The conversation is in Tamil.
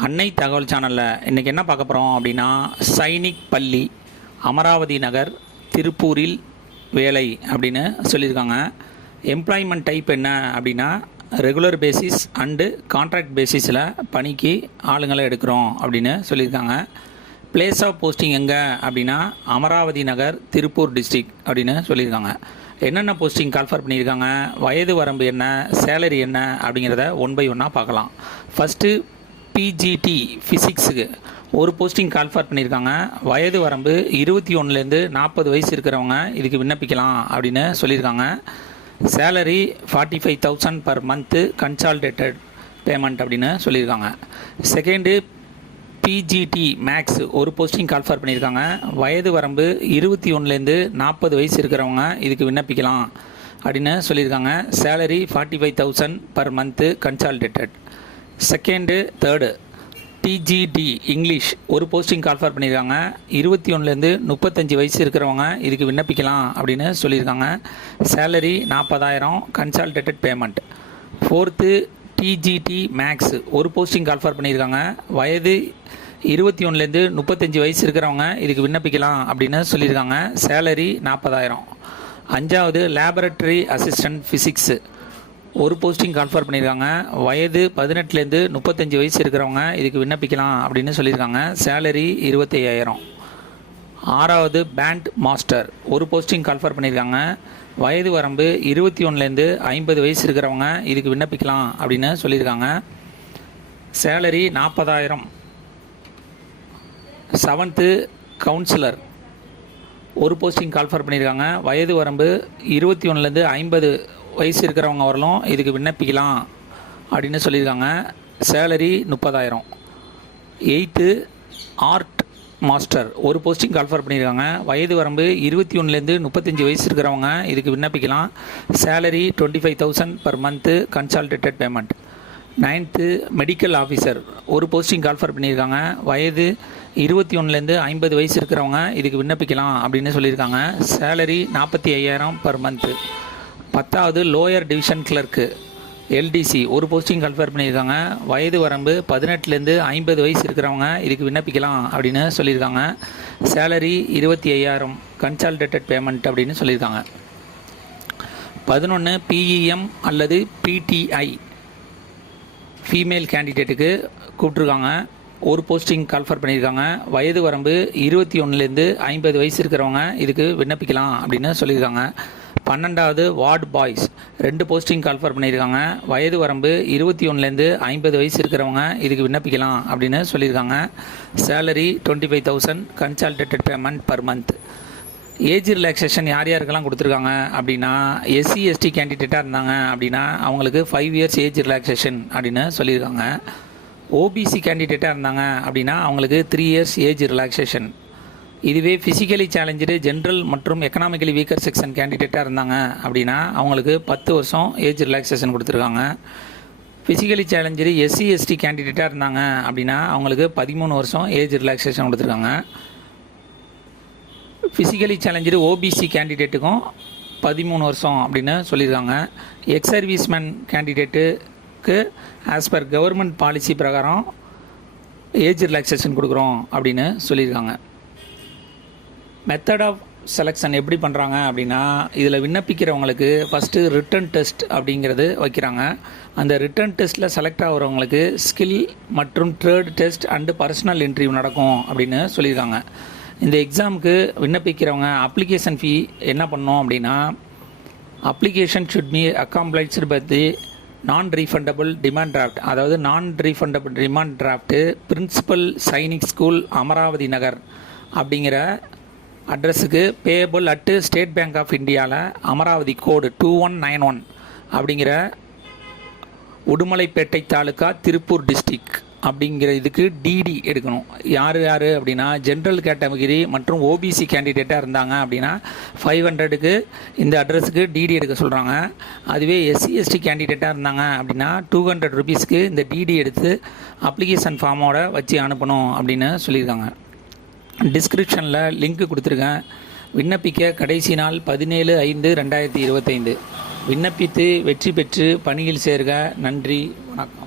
அன்னை தகவல் சேனலில் இன்றைக்கி என்ன பார்க்க போகிறோம் அப்படின்னா சைனிக் பள்ளி அமராவதி நகர் திருப்பூரில் வேலை அப்படின்னு சொல்லியிருக்காங்க. எம்ப்ளாய்மெண்ட் டைப் என்ன அப்படின்னா ரெகுலர் பேசிஸ் அண்டு கான்ட்ராக்ட் பேசிஸில் பணிக்கு ஆளுங்களை எடுக்கிறோம் அப்படின்னு சொல்லியிருக்காங்க. பிளேஸ் ஆஃப் போஸ்டிங் எங்கே அப்படின்னா அமராவதி நகர் திருப்பூர் டிஸ்ட்ரிக் அப்படின்னு சொல்லியிருக்காங்க. என்னென்ன போஸ்டிங் கால்ஃபர் பண்ணியிருக்காங்க வயது வரம்பு என்ன சேலரி என்ன அப்படிங்கிறத ஒன் பை ஒன்னாக பார்க்கலாம். ஃபஸ்ட்டு பிஜிடி ஃபிசிக்ஸுக்கு ஒரு போஸ்டிங் கால்ஃபர் பண்ணியிருக்காங்க. வயது வரம்பு இருபத்தி ஒன்றுலேருந்து நாற்பது வயசு இருக்கிறவங்க இதுக்கு விண்ணப்பிக்கலாம் அப்படின்னு சொல்லியிருக்காங்க. Salary forty five thousand per month consolidated payment அப்படின்னு சொல்லியிருக்காங்க. செகண்டு பிஜிடி மேக்ஸ் ஒரு போஸ்டிங் கால்ஃபர் பண்ணியிருக்காங்க. வயது வரம்பு இருபத்தி ஒன்றுலேருந்து நாற்பது வயசு இருக்கிறவங்க இதுக்கு விண்ணப்பிக்கலாம் அப்படின்னு சொல்லியிருக்காங்க. Salary forty five thousand per month consolidated second third TGT English ஒரு போஸ்டிங் கால்ஃபர் பண்ணியிருக்காங்க. இருபத்தி ஒன்றுலேருந்து முப்பத்தஞ்சு வயசு இருக்கிறவங்க இதுக்கு விண்ணப்பிக்கலாம் அப்படின்னு சொல்லியிருக்காங்க. சேலரி நாற்பதாயிரம் consolidated payment fourth TGT maths ஒரு போஸ்டிங் கால்ஃபர் பண்ணியிருக்காங்க. வயது இருபத்தி ஒன்றுலேருந்து முப்பத்தஞ்சு வயசு இருக்கிறவங்க இதுக்கு விண்ணப்பிக்கலாம் அப்படின்னு சொல்லியிருக்காங்க. சேலரி நாற்பதாயிரம் அஞ்சாவது லேபரட்டரி அசிஸ்டன்ட் ஃபிசிக்ஸு ஒரு போஸ்டிங் கன்ஃபர் பண்ணியிருக்காங்க. வயது பதினெட்டுலேருந்து முப்பத்தஞ்சு வயசு இருக்கிறவங்க இதுக்கு விண்ணப்பிக்கலாம் அப்படின்னு சொல்லியிருக்காங்க. சேலரி இருபத்தி ஐயாயிரம் ஆறாவது பேண்ட் மாஸ்டர் ஒரு போஸ்டிங் கால்ஃபர் பண்ணியிருக்காங்க. வயது வரம்பு இருபத்தி ஒன்றுலேருந்து ஐம்பது வயசு இருக்கிறவங்க இதுக்கு விண்ணப்பிக்கலாம் அப்படின்னு சொல்லியிருக்காங்க. சேலரி நாற்பதாயிரம். செவன்த்து கவுன்சிலர் ஒரு போஸ்டிங் கால்ஃபர் பண்ணியிருக்காங்க. வயது வரம்பு இருபத்தி ஒன்றுலேருந்து ஐம்பது வயசு இருக்கிறவங்க வரலும் இதுக்கு விண்ணப்பிக்கலாம் அப்படின்னு சொல்லியிருக்காங்க. சேலரி முப்பதாயிரம். Eighth art master. ஒரு போஸ்டிங் கால்ஃபர் பண்ணியிருக்காங்க. வயது வரம்பு இருபத்தி ஒன்றுலேருந்து முப்பத்தஞ்சு வயசு இருக்கிறவங்க இதுக்கு விண்ணப்பிக்கலாம். Salary twenty five thousand per month consolidated payment. Ninth medical officer. ஒரு போஸ்டிங் கால்ஃபர் பண்ணியிருக்காங்க. வயது இருபத்தி ஒன்றுலேருந்து ஐம்பது வயசு இருக்கிறவங்க இதுக்கு விண்ணப்பிக்கலாம் அப்படின்னு சொல்லியிருக்காங்க. சேலரி நாற்பத்தி ஐயாயிரம் பர் மந்த்து. பத்தாவது லோயர் டிவிஷன் கிளர்க்கு எல்டிசி ஒரு போஸ்டிங் கன்ஃபர் பண்ணியிருக்காங்க. வயது வரம்பு பதினெட்டுலேருந்து ஐம்பது வயசு இருக்கிறவங்க இதுக்கு விண்ணப்பிக்கலாம் அப்படின்னு சொல்லியிருக்காங்க. சேலரி இருபத்தி ஐயாயிரம் கன்சால்டேட்டட் பேமெண்ட் அப்படின்னு சொல்லியிருக்காங்க. பதினொன்று பிஇஎம் அல்லது பிடிஐ ஃபீமேல் கேண்டிடேட்டுக்கு கூப்பிட்ருக்காங்க ஒரு போஸ்டிங் கால்ஃபர் பண்ணியிருக்காங்க. வயது வரம்பு இருபத்தி ஒன்றுலேருந்து ஐம்பது வயசு இருக்கிறவங்க இதுக்கு விண்ணப்பிக்கலாம் அப்படின்னு சொல்லியிருக்காங்க. பன்னெண்டாவது வார்டு பாய்ஸ். ரெண்டு போஸ்டிங் கால்ஃபர் பண்ணியிருக்காங்க. வயது வரம்பு இருபத்தி ஒன்றுலேருந்து ஐம்பது வயசு இருக்கிறவங்க இதுக்கு விண்ணப்பிக்கலாம் அப்படின்னு சொல்லியிருக்காங்க. Salary twenty five thousand consolidated payment per month age relaxation யார் யாருக்கெல்லாம் கொடுத்துருக்காங்க அப்படின்னா எஸ்சி எஸ்டி கேண்டிடேட்டாக இருந்தாங்க அப்படின்னா அவங்களுக்கு ஃபைவ் இயர்ஸ் ஏஜ் ரிலாக்ஸேஷன் அப்படின்னு சொல்லியிருக்காங்க. ஓபிசி கேண்டிடேட்டாக இருந்தாங்க அப்படின்னா அவங்களுக்கு த்ரீ இயர்ஸ் ஏஜ் ரிலாக்ஸேஷன் இதுவே ஃபிசிக்கலி சேலஞ்சு ஜென்ரல் மற்றும் எக்கனாமிக்கலி வீக்கர் செக்ஷன் கேண்டிடேட்டாக இருந்தாங்க. அப்படின்னா அவங்களுக்கு பத்து வருஷம் ஏஜ் ரிலாக்ஸேஷன் கொடுத்துருக்காங்க. ஃபிசிக்கலி சேலஞ்சு எஸ்சி எஸ்டி கேண்டிடேட்டாக இருந்தாங்க. அப்படின்னா அவங்களுக்கு பதிமூணு வருஷம் ஏஜ் ரிலாக்ஸேஷன் கொடுத்துருக்காங்க. ஃபிசிக்கலி சேலஞ்சு ஓபிசி கேண்டிடேட்டுக்கும் பதிமூணு வருஷம் அப்படின்னு சொல்லியிருக்காங்க. எக்ஸ் சர்வீஸ்மேன் கேண்டிடேட்டுக்கு ஆஸ் பர் கவர்மெண்ட் பாலிசி பிரகாரம் ஏஜ் ரிலாக்ஸேஷன் கொடுக்குறோம் அப்படின்னு சொல்லியிருக்காங்க. மெத்தட் ஆஃப் செலெக்ஷன் எப்படி பண்ணுறாங்க அப்படின்னா இதில் விண்ணப்பிக்கிறவங்களுக்கு ஃபஸ்ட்டு ரிட்டன் டெஸ்ட் அப்படிங்கிறது வைக்கிறாங்க. அந்த ரிட்டன் டெஸ்ட்டில் செலக்ட் ஆகிறவங்களுக்கு ஸ்கில் மற்றும் trade test and personal interview நடக்கும் அப்படின்னு சொல்லியிருக்காங்க. இந்த எக்ஸாமுக்கு விண்ணப்பிக்கிறவங்க அப்ளிகேஷன் ஃபீ என்ன பண்ணோம் அப்படின்னா application should be accomplished by the non refundable demand draft அதாவது non refundable demand draft principal Sainik school Amaravathi Nagar அப்படிங்கிற அட்ரஸுக்கு payable at State Bank of இந்தியாவில் Amaravathi code two one nine one அப்படிங்கிற உடுமலைப்பேட்டை தாலுக்கா திருப்பூர் டிஸ்ட்ரிக் அப்படிங்கிற இதுக்கு டிடி எடுக்கணும். யார் யார் அப்படின்னா ஜென்ரல் கேட்டகரி மற்றும் ஓபிசி கேண்டிடேட்டாக இருந்தாங்க அப்படின்னா ஃபைவ் ஹண்ட்ரடுக்கு இந்த அட்ரஸுக்கு டிடி எடுக்க சொல்கிறாங்க அதுவே எஸ்சி எஸ்டி கேண்டிடேட்டாக இருந்தாங்க அப்படின்னா டூ ஹண்ட்ரட் ருபீஸ்க்கு இந்த டிடி எடுத்து அப்ளிகேஷன் ஃபார்மோட வச்சு அனுப்பணும் அப்படின்னு சொல்லியிருக்காங்க. டிஸ்கிரிப்ஷனில் லிங்க் கொடுத்துருக்கேன். விண்ணப்பிக்க கடைசி நாள் பதினேழு ஐந்து ரெண்டாயிரத்தி இருபத்தைந்து. விண்ணப்பித்து வெற்றி பெற்று பணியில் சேர்க. நன்றி. வணக்கம்.